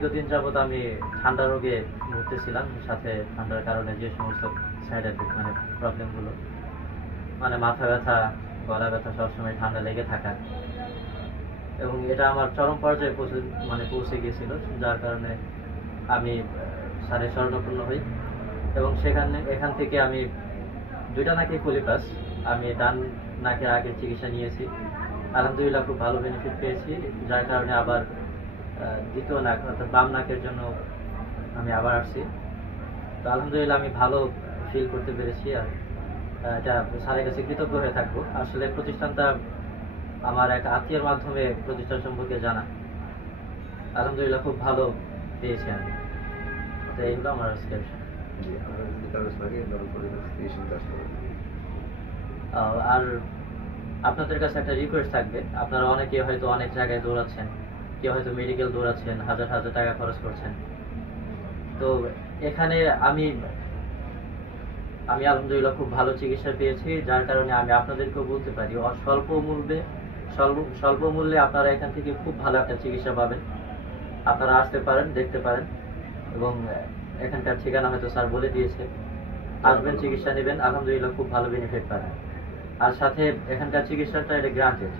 দীর্ঘদিন যাবত আমি ঠান্ডা রোগে ভুগতেছিলাম, সাথে ঠান্ডার কারণে যে সমস্ত সাইড এফেক্ট মানে প্রবলেমগুলো মানে মাথা ব্যথা, গলা ব্যথা সবসময় ঠান্ডা লেগে থাকা। এবং এটা আমার চরম পর্যায়ে পৌঁছে মানে পৌঁছে গিয়েছিল, যার কারণে আমি সাড়ে স্বর্ণপূর্ণ হই। এবং সেখানে, এখান থেকে আমি দুইটা নাকি কলিপাস আমি ডান নাকের আগের চিকিৎসা নিয়েছি। আলহামদুলিল্লাহ খুব ভালো বেনিফিট পেয়েছি, যার কারণে আবার দ্বিতীয় নাক অর্থাৎ বাম নাকের জন্য আমি আবার আসছি। তো আলহামদুলিল্লাহ আমি ভালো ফিল করতে পেরেছি আর এটা স্যারের কাছে কৃতজ্ঞ হয়ে থাকব। আসলে প্রতিষ্ঠানটা আমার এক আত্মীয়ের মাধ্যমে প্রতিষ্ঠান সম্পর্কে জানা। আলহামদুলিল্লাহ খুব ভালো পেয়েছি আমি। তো এইগুলো আমার আজকে আর আপনাদের কাছে একটা রিকোয়েস্ট থাকবে। আপনারা অনেকে হয়তো অনেক জায়গায় দৌড়াচ্ছেন। কেউ হয়তো মেডিকেল দৌড়াচ্ছেন, হাজার হাজার টাকা খরচ করছেন। তো এখানে আমি আমি আলহামদুলিল্লাহ খুব ভালো চিকিৎসা পেয়েছি, যার কারণে আমি আপনাদেরকেও বলতে পারি স্বল্প মূল্যে স্বল্প মূল্যে আপনারা এখান থেকে খুব ভালো একটা চিকিৎসা পাবেন। আপনারা আসতে পারেন, দেখতে পারেন, এবং এখানকার ঠিকানা হয়তো স্যার বলে দিয়েছে। আসবেন, চিকিৎসা নেবেন, আলহামদুলিল্লাহ খুব ভালো বেনিফিট পাবেন। আর সাথে এখানকার চিকিৎসাটা এটা গ্রান্টেড